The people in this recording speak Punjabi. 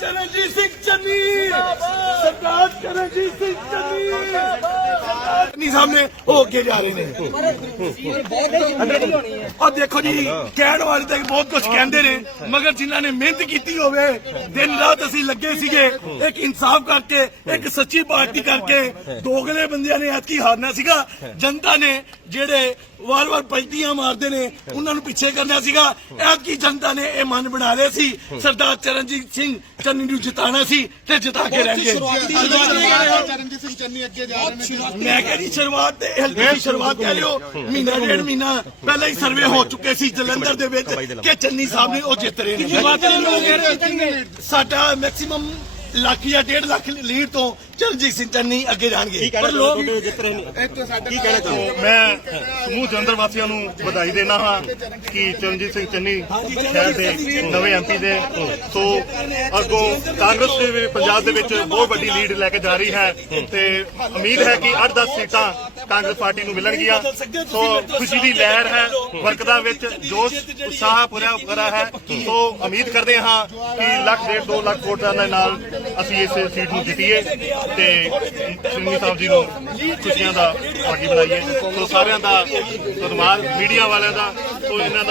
ਚਰਨਜੀਤ ਸਿੰਘ ਚੰਨੀ। ਸਰਦਾਰ ਚਰਨਜੀਤ ਸਿੰਘ ਚੰਨੀ। ਸਰਦਾਰ ਨਹੀਂ ਸਾਹਮਣੇ ਉਹ ਅੱਗੇ ਜਾ ਰਹੇ ਨੇ। ਔਰ ਦੇਖੋ ਜੀ, ਕਹਿਣ ਵਾਲੇ ਤਾਂ ਬਹੁਤ ਕੁਝ ਕਹਿੰਦੇ ਨੇ, ਮਗਰ ਜਿਨ੍ਹਾਂ ਨੇ ਮਿਹਨਤ ਕੀਤੀ ਹੋਵੇ, ਦਿਨ ਰਾਤ ਅਸੀਂ ਲੱਗੇ ਸੀਗੇ, ਇੱਕ ਇਨਸਾਫ ਕਰਕੇ, ਇੱਕ ਸੱਚੀ ਪਾਰਟੀ ਕਰਕੇ, ਦੋਗਲੇ ਬੰਦਿਆਂ ਨੇ ਐਤਕੀ ਹਾਰਨਾ ਸੀਗਾ। ਜਨਤਾ ਨੇ ਜਿਹੜੇ ਵਾਰ-ਵਾਰ ਪਲਟੀਆਂ ਮਾਰਦੇ ਨੇ, ਉਹਨਾਂ ਨੂੰ ਪਿੱਛੇ ਕਰਨਾ ਸੀਗਾ। ਐਤਕੀ ਜਨਤਾ ਨੇ ਇਹ ਮਨ ਬਣਾ ਲਿਆ ਸੀ। ਸਰਦਾਰ ਚਰਨਜੀਤ ਸਿੰਘ ਚੰਨੀ ਨੂੰ ਜਿਤਾਣਾ ਸੀ ਤੇ ਜਿਤਾ ਕੇ ਰਹਿਣਗੇ ਚਰਨਜੀਤ ਸਿੰਘ ਚੰਨੀ ਅੱਗੇ ਜਾ ਰਹੇ ਨੇ। ਮੈਂ ਕਿਹਾ ਜੀ ਸ਼ੁਰੂਆਤ ਤੇ ਹਲਕੀ ਸ਼ੁਰੂਆਤ ਕਹਿ ਲਿਓ। ਮਹੀਨਾ ਡੇਢ ਮਹੀਨਾ ਪਹਿਲਾਂ ਹੀ ਸਰਵੇ ਹੋ ਚੁੱਕੇ ਸੀ ਜਲੰਧਰ ਦੇ ਵਿੱਚ ਕਿ ਚੰਨੀ ਸਾਹਿਬ ਨੇ ਉਹ ਜਿੱਤ ਰਹੇ ਨੇ। ਸਾਡਾ ਮੈਕਸਿਮਮ ਲੱਖ ਜਾਂ ਡੇਢ ਲੱਖ ਲੀਡ ਤੋਂ ਚਰਨਜੀਤ ਸਿੰਘ ਚੰਨੀ ਅੱਗੇ ਜਾਣਗੇ। ਪਰ ਲੋਕ ਮੈਂ ਸਮੂਹ ਜਲੰਧਰ ਵਾਸੀਆਂ ਨੂੰ ਵਧਾਈ ਦੇਣਾ ਹਾਂ ਕਿ ਚਰਨਜੀਤ ਸਿੰਘ ਚੰਨੀ ਸ਼ਹਿਰ ਦੇ ਨਵੇਂ ਐਮਪੀ ਦੇ ਸੋ ਅੱਗੋਂ ਕਾਂਗਰਸ ਦੇ ਵੀ ਪੰਜਾਬ ਦੇ ਵਿੱਚ ਬਹੁਤ ਵੱਡੀ ਲੀਡ ਲੈ ਕੇ ਜਾ ਰਹੀ ਹੈ ਤੇ ਉਮੀਦ ਹੈ ਕਿ 8-10 ਸੀਟਾਂ ਕਾਂਗਰਸ ਪਾਰਟੀ ਨੂੰ ਮਿਲਣਗੀਆਂ। ਸੋ ਖੁਸ਼ੀ ਦੀ ਲਹਿਰ ਹੈ ਵਰਕਰਾਂ ਵਿੱਚ ਜੋਸ਼ ਉਤਸ਼ਾਹ ਪੂਰਾ ਭਰਾ ਹੈ। ਸੋ ਉਮੀਦ ਕਰਦੇ ਹਾਂ ਕਿ ਲੱਖ ਡੇਢ 2 ਲੱਖ ਵੋਟਾਂ ਦੇ ਨਾਲ ਅਸੀਂ ਇਸ ਸੀਟ ਨੂੰ ਜਿੱਤੀਏ ਤੇ ਸਿੰਮੀ ਸਾਹਿਬ ਜੀ ਨੂੰ ਖੁਸ਼ੀਆਂ ਦਾ ਭਾਗੀ ਬਣਾਈਏ। ਸੋ ਸਾਰਿਆਂ ਦਾ ਧੰਨਵਾਦ, ਮੀਡੀਆ ਵਾਲਿਆਂ ਦਾ, ਸੋ ਇਹਨਾਂ ਦਾ